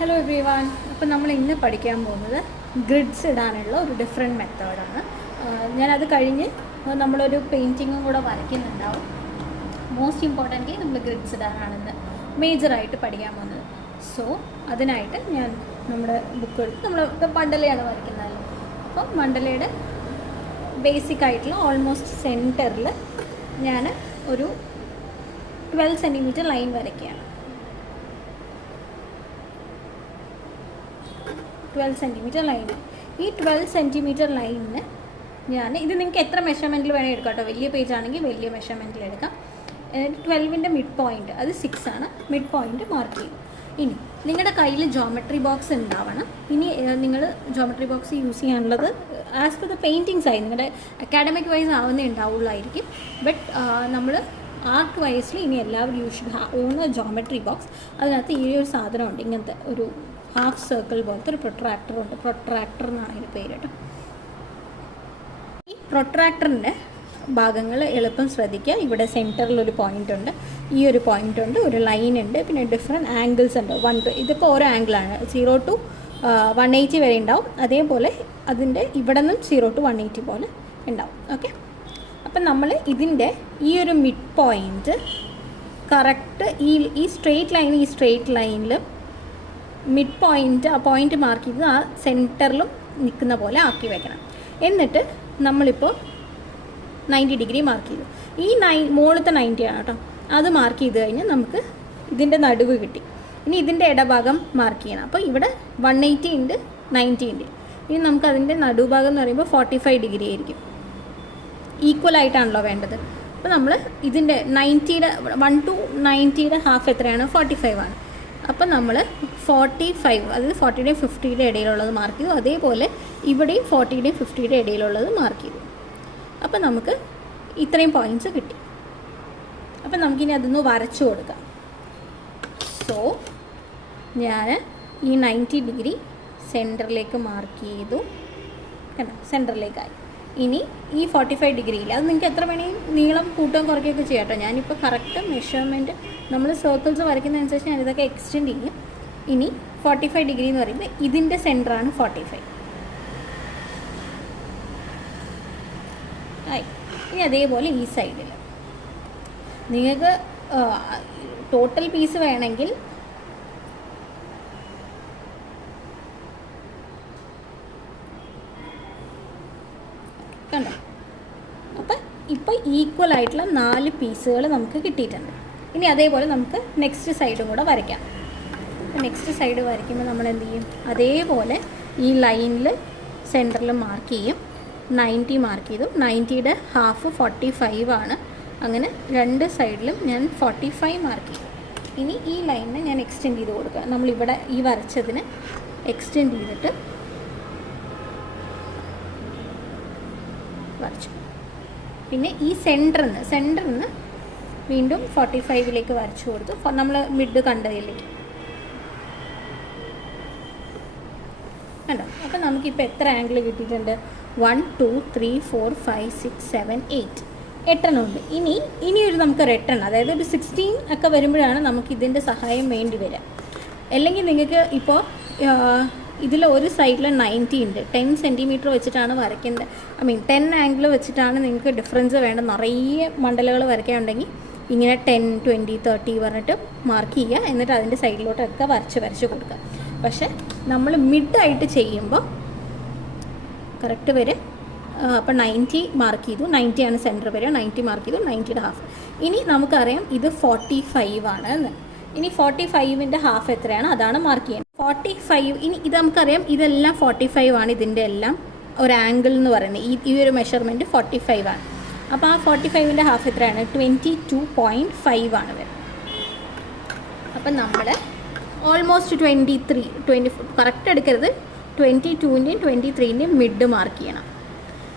Hello every one. അപ്പോൾ നമ്മൾ ഇന്ന് പഠിക്കാൻ പോകുന്നത് ഗ്രിഡ്സ് ഇടാനുള്ള ഒരു ഡിഫറെൻറ്റ് മെത്തേഡാണ്. ഞാനത് കഴിഞ്ഞ് നമ്മളൊരു പെയിൻറ്റിങ്ങും കൂടെ വരയ്ക്കുന്നുണ്ടാവും. മോസ്റ്റ് ഇമ്പോർട്ടൻ്റ്ലി നമ്മൾ ഗ്രിഡ്സ് ഇടാനാണെന്ന് മേജറായിട്ട് പഠിക്കാൻ പോകുന്നത്. സോ അതിനായിട്ട് ഞാൻ നമ്മുടെ ബുക്ക് എടുത്ത് നമ്മൾ മണ്ഡലയാണ് വരയ്ക്കുന്നത്. അപ്പോൾ മണ്ഡലയുടെ ബേസിക് ആയിട്ടുള്ള ഓൾമോസ്റ്റ് സെൻറ്ററിൽ ഞാൻ ഒരു 12 സെൻറ്റിമീറ്റർ ലൈൻ വരയ്ക്കുകയാണ്. 12 സെൻറ്റിമീറ്റർ ലൈൻ. ഈ 12 സെൻറ്റിമീറ്റർ ലൈനിന് ഞാൻ ഇത് നിങ്ങൾക്ക് എത്ര മെഷർമെൻറ്റിൽ വേണമെങ്കിൽ എടുക്കാം കേട്ടോ. വലിയ പേജ് ആണെങ്കിൽ വലിയ മെഷർമെൻറ്റിൽ എടുക്കാം. 12ൻ്റെ മിഡ് പോയിൻറ്റ് അത് 6 ആണ്. മിഡ് പോയിൻറ്റ് മാർക്ക് ചെയ്യും. ഇനി നിങ്ങളുടെ കയ്യിൽ ജോമെട്രി ബോക്സ് ഉണ്ടാവണം. ഇനി നിങ്ങൾ ജോമെട്രി ബോക്സ് യൂസ് ചെയ്യാനുള്ളത് as per the painting size നിങ്ങളുടെ അക്കാഡമിക് വൈസ് ആവുന്നേ ഉണ്ടാവുള്ളായിരിക്കും. ബട്ട് നമ്മൾ ആർട്ട് വൈസിൽ ഇനി എല്ലാവരും യൂസ് ഓൺ ജോമെട്രി ബോക്സ്. അതിനകത്ത് ഈ ഒരു സാധനമുണ്ട്, ഇങ്ങനത്തെ ഒരു ഹാഫ് സർക്കിൾ പോലത്തെ ഒരു പ്രൊട്രാക്ടറുണ്ട്. പ്രൊട്രാക്ടർ എന്നാണ് അതിൻ്റെ പേര് കേട്ടോ. ഈ പ്രൊട്രാക്ടറിൻ്റെ ഭാഗങ്ങൾ എളുപ്പം ശ്രദ്ധിക്കുക. ഇവിടെ സെൻറ്ററിലൊരു പോയിൻ്റ് ഉണ്ട്, ഈ ഒരു പോയിൻ്റ് ഉണ്ട്, ഒരു ലൈൻ ഉണ്ട്, പിന്നെ ഡിഫറെൻറ്റ് ആംഗിൾസ് ഉണ്ട്. 1 to ഇതൊക്കെ ഓരോ ആംഗിളാണ്. 0 to 180 വരെ ഉണ്ടാവും. അതേപോലെ അതിൻ്റെ ഇവിടെ നിന്നും 0 to 180 പോലെ ഉണ്ടാവും. ഓക്കെ, അപ്പം നമ്മൾ ഇതിൻ്റെ ഈ ഒരു മിഡ് പോയിൻറ്റ് കറക്റ്റ് ഈ സ്ട്രെയിറ്റ് ലൈനിൽ മിഡ് പോയിൻറ്റ് ആ പോയിൻറ്റ് മാർക്ക് ചെയ്ത് ആ സെൻറ്ററിലും നിൽക്കുന്ന പോലെ ആക്കി വെക്കണം. എന്നിട്ട് നമ്മളിപ്പോൾ 90 ഡിഗ്രി മാർക്ക് ചെയ്തു. ഈ മുകളിലത്തെ 90 ആണ് കേട്ടോ. അത് മാർക്ക് ചെയ്ത് കഴിഞ്ഞാൽ നമുക്ക് ഇതിൻ്റെ നടുവ് കിട്ടി. ഇനി ഇതിൻ്റെ ഇടഭാഗം മാർക്ക് ചെയ്യണം. അപ്പോൾ ഇവിടെ 180 × 90 ഉണ്ട്. ഇനി നമുക്ക് അതിൻ്റെ നടുഭാഗം എന്ന് പറയുമ്പോൾ 45 ഡിഗ്രി ആയിരിക്കും. ഈക്വലായിട്ടാണല്ലോ വേണ്ടത്. അപ്പോൾ നമ്മൾ ഇതിൻ്റെ 1 to 90യുടെ ഹാഫ് എത്രയാണ്? 45 ആണ്. അപ്പം നമ്മൾ 45, അതായത് 40യുടെയും 50യുടെ ഇടയിലുള്ളത് മാർക്ക് ചെയ്തു. അതേപോലെ ഇവിടെയും 40യുടെയും 50യുടെ ഇടയിലുള്ളത് മാർക്ക് ചെയ്തു. അപ്പം നമുക്ക് ഇത്രയും പോയിൻറ്റ്സ് കിട്ടി. അപ്പം നമുക്കിനി അതൊന്ന് വരച്ചു കൊടുക്കാം. സോ ഞാൻ ഈ 90 ഡിഗ്രി സെൻറ്ററിലേക്ക് മാർക്ക് ചെയ്തു. കണ്ടോ, സെൻറ്ററിലേക്കായി. ഇനി ഈ 45 ഡിഗ്രിയിൽ അത് നിങ്ങൾക്ക് എത്ര വേണമെങ്കിൽ നീളം കൂട്ടുകയും കുറയ്ക്കുകയൊക്കെ ചെയ്യാം കേട്ടോ. ഞാനിപ്പോൾ കറക്റ്റ് മെഷർമെൻറ്റ് നമ്മൾ സർക്കിൾസ് വരയ്ക്കുന്നതനുസരിച്ച് ഞാനിതൊക്കെ എക്സ്റ്റെൻഡ് ചെയ്യും. ഇനി 45 ഡിഗ്രി എന്ന് പറയുമ്പോൾ ഇതിൻ്റെ സെൻറ്ററാണ് 45 ആയി. ഇനി അതേപോലെ ഈ സൈഡിൽ നിങ്ങൾക്ക് ടോട്ടൽ പീസ് വേണമെങ്കിൽ കണ്ടോ. അപ്പം ഇപ്പം ഈക്വൽ ആയിട്ടുള്ള 4 പീസുകൾ നമുക്ക് കിട്ടിയിട്ടുണ്ട്. ഇനി അതേപോലെ നമുക്ക് നെക്സ്റ്റ് സൈഡും കൂടെ വരയ്ക്കാം. നെക്സ്റ്റ് സൈഡ് വരയ്ക്കുമ്പോൾ നമ്മൾ എന്ത് ചെയ്യും? അതേപോലെ ഈ ലൈനിൽ സെൻറ്ററിൽ മാർക്ക് ചെയ്യും. 90 മാർക്ക് ചെയ്തു. 90യുടെ ഹാഫ് 45 ആണ്. അങ്ങനെ രണ്ട് സൈഡിലും ഞാൻ 45 മാർക്ക് ചെയ്തു. ഇനി ഈ ലൈനിനെ ഞാൻ എക്സ്റ്റെൻഡ് ചെയ്ത് കൊടുക്കുക. നമ്മളിവിടെ ഈ വരച്ചതിന് എക്സ്റ്റെൻഡ് ചെയ്തിട്ട് വരച്ചു. പിന്നെ ഈ സെൻറ്ററിന്ന് വീണ്ടും 45ലേക്ക് വരച്ചു കൊടുത്തു. നമ്മൾ മിഡ് കണ്ടതിലേക്ക് കണ്ടോ. അപ്പം നമുക്കിപ്പോൾ എത്ര ആംഗിൾ കിട്ടിയിട്ടുണ്ട്? 1 2 3 4 5 6 7 8 8 ഉണ്ട്. ഇനിയൊരു നമുക്കൊരു 8, അതായത് ഒരു 16 ഒക്കെ വരുമ്പോഴാണ് നമുക്ക് ഇതിൻ്റെ സഹായം വേണ്ടി വരിക. അല്ലെങ്കിൽ നിങ്ങൾക്ക് ഇപ്പോൾ ഇതിൽ ഒരു സൈഡിൽ 90 ഉണ്ട്. 10 സെൻറ്റിമീറ്റർ വെച്ചിട്ടാണ് വരയ്ക്കേണ്ടത്. 10 ആംഗിൾ വെച്ചിട്ടാണ് നിങ്ങൾക്ക് ഡിഫറൻസ് വേണ്ട. നിറയെ മണ്ഡലകൾ വരയ്ക്കാനുണ്ടെങ്കിൽ ഇങ്ങനെ 10 20 30 പറഞ്ഞിട്ട് മാർക്ക് ചെയ്യുക. എന്നിട്ട് അതിൻ്റെ സൈഡിലോട്ടൊക്കെ വരച്ച് കൊടുക്കുക. പക്ഷേ നമ്മൾ മിഡായിട്ട് ചെയ്യുമ്പോൾ കറക്റ്റ് വരെ. അപ്പോൾ 90 മാർക്ക് ചെയ്തു. 90 ആണ് സെൻറ്റർ വരെ. 90 മാർക്ക് ചെയ്തു. 90യുടെ ഹാഫ്. ഇനി നമുക്കറിയാം ഇത് 45 ആണ് എന്ന്. ഇനി 45ൻ്റെ ഹാഫ് എത്രയാണ്? അതാണ് മാർക്ക് ചെയ്യുന്നത്. 45. ഇനി ഇത് നമുക്കറിയാം ഇതെല്ലാം 45 ആണ്. ഇതിൻ്റെ എല്ലാം ഒരു ആംഗിൾ എന്ന് പറയുന്നത് ഈ ഒരു മെഷർമെൻറ്റ് 45 ആണ്. അപ്പോൾ ആ 45ൻ്റെ ഹാഫ് എത്രയാണ്? 22.5 ആണ് വരുന്നത്. അപ്പം നമ്മൾ ഓൾമോസ്റ്റ് 20 കറക്റ്റ് എടുക്കരുത്. 22ൻ്റെയും 23ൻ്റെയും മിഡ് മാർക്ക് ചെയ്യണം.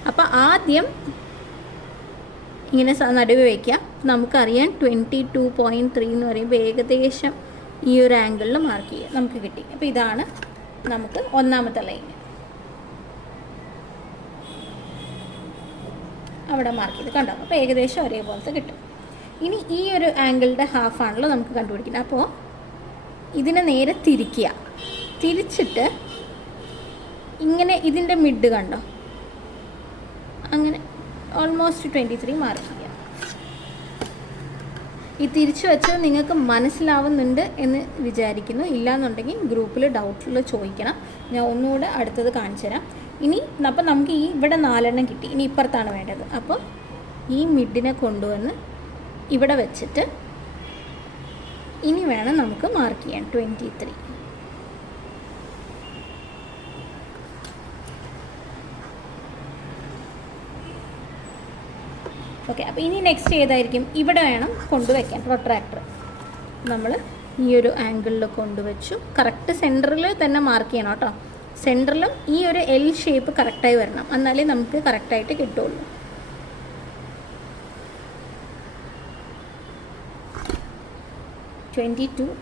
അപ്പോൾ ആദ്യം ഇങ്ങനെ നടുവ് വയ്ക്കുക. നമുക്കറിയാം 22.3 എന്ന് പറയുമ്പോൾ ഏകദേശം ഈ ഒരു ആംഗിളിൽ മാർക്ക് ചെയ്യുക. നമുക്ക് കിട്ടി. അപ്പോൾ ഇതാണ് നമുക്ക് ഒന്നാമത്തെ ലൈൻ. അവിടെ മാർക്ക് ചെയ്ത് കണ്ടോ. അപ്പോൾ ഏകദേശം ഒരേപോലത്തെ കിട്ടും. ഇനി ഈ ഒരു ആംഗിളിൻ്റെ ഹാഫാണല്ലോ നമുക്ക് കണ്ടുപിടിക്കുന്നത്. അപ്പോൾ ഇതിനെ നേരെ തിരിക്കുക. തിരിച്ചിട്ട് ഇങ്ങനെ ഇതിൻ്റെ മിഡ് കണ്ടോ, അങ്ങനെ ഓൾമോസ്റ്റ് 23 മാർക്ക് ചെയ്യാം. ഈ തിരിച്ചു വെച്ചത് നിങ്ങൾക്ക് മനസ്സിലാവുന്നുണ്ട് എന്ന് വിചാരിക്കുന്നു. ഇല്ലയെന്നുണ്ടെങ്കിൽ ഗ്രൂപ്പിൽ ഡൗട്ടിൽ ചോദിക്കണം, ഞാൻ ഒന്നുകൂടെ അടുത്തത് കാണിച്ചു തരാം. ഇനി അപ്പം നമുക്ക് ഈ ഇവിടെ 4 കിട്ടി, ഇനി ഇപ്പുറത്താണ് വേണ്ടത്. അപ്പോൾ ഈ മിഡിനെ കൊണ്ടുവന്ന് ഇവിടെ വെച്ചിട്ട് ഇനി വേണം നമുക്ക് മാർക്ക് ചെയ്യാൻ 23. ഓക്കെ, അപ്പോൾ ഇനി നെക്സ്റ്റ് ഏതായിരിക്കും? ഇവിടെ വേണം കൊണ്ടുവയ്ക്കാൻ പ്രൊട്രാക്ടർ. നമ്മൾ ഈ ഒരു ആംഗിളിൽ കൊണ്ടുവച്ചു. കറക്റ്റ് സെൻറ്ററിൽ തന്നെ മാർക്ക് ചെയ്യണം കേട്ടോ. സെൻറ്ററിലും ഈ ഒരു എൽ ഷേപ്പ് കറക്റ്റായി വരണം, എന്നാലേ നമുക്ക് കറക്റ്റായിട്ട് കിട്ടുള്ളൂ.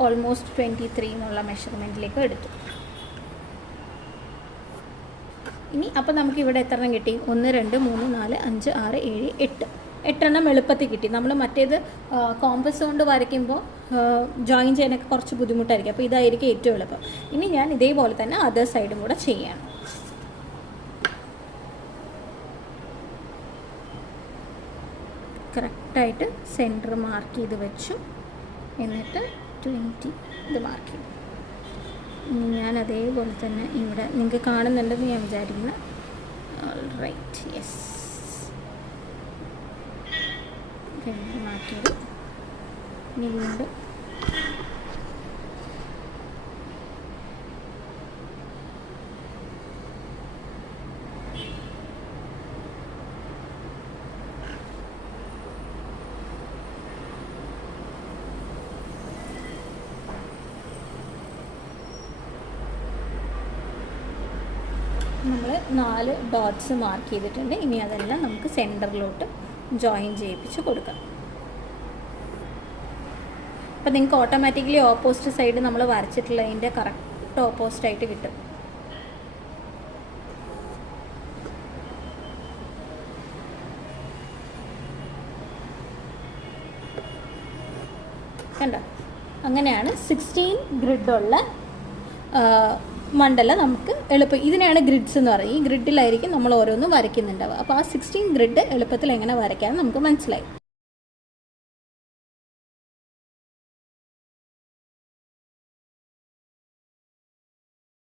ഓൾമോസ്റ്റ് 23 എന്നുള്ള മെഷർമെൻറ്റിലേക്ക് എടുത്തു. ഇനി അപ്പോൾ നമുക്ക് ഇവിടെ എത്ര എണ്ണം കിട്ടി? 1 2 3 4 5 6 7 8 8 എളുപ്പത്തിൽ കിട്ടി. നമ്മൾ മറ്റേത് കോമ്പസ് കൊണ്ട് വരയ്ക്കുമ്പോൾ ജോയിൻ ചെയ്യാനൊക്കെ കുറച്ച് ബുദ്ധിമുട്ടായിരിക്കും. അപ്പോൾ ഇതായിരിക്കും ഏറ്റവും എളുപ്പം. ഇനി ഞാൻ ഇതേപോലെ തന്നെ അതർ സൈഡും കൂടെ ചെയ്യണം. കറക്റ്റായിട്ട് സെൻറ്റർ മാർക്ക് ചെയ്ത് വെച്ചു. എന്നിട്ട് 20 ഇത് മാർക്ക് ചെയ്തു. ഞാൻ അതേപോലെ തന്നെ ഇവിടെ നിങ്ങൾക്ക് കാണുന്നുണ്ടെന്ന് ഞാൻ വിചാരിക്കുന്നു. റൈറ്റ്, യെസ്, മാറ്റിയത്. ഇനി വീണ്ടും നമ്മൾ 4 ഡോട്ട്സ് മാർക്ക് ചെയ്തിട്ടുണ്ട്. ഇനി അതെല്ലാം നമുക്ക് സെൻറ്ററിലോട്ട് ജോയിൻ ചെയ്യിപ്പിച്ച് കൊടുക്കാം. അപ്പോൾ നിങ്ങൾക്ക് ഓട്ടോമാറ്റിക്കലി ഓപ്പോസിറ്റ് സൈഡ് നമ്മൾ വരച്ചിട്ടുള്ളതിൻ്റെ കറക്റ്റ് ഓപ്പോസിറ്റായിട്ട് കിട്ടും. കണ്ടോ? അങ്ങനെയാണ് 16 ഗ്രിഡുള്ള മണ്ഡല നമുക്ക് എളുപ്പം. ഇതിനെയാണ് ഗ്രിഡ്സ് എന്ന് പറയുന്നത്. ഈ ഗ്രിഡിലായിരിക്കും നമ്മൾ ഓരോന്നും വരയ്ക്കുന്നുണ്ടാവുക. അപ്പോൾ ആ 16 ഗ്രിഡ് എളുപ്പത്തിൽ എങ്ങനെ വരയ്ക്കാമെന്ന് നമുക്ക് മനസ്സിലായി.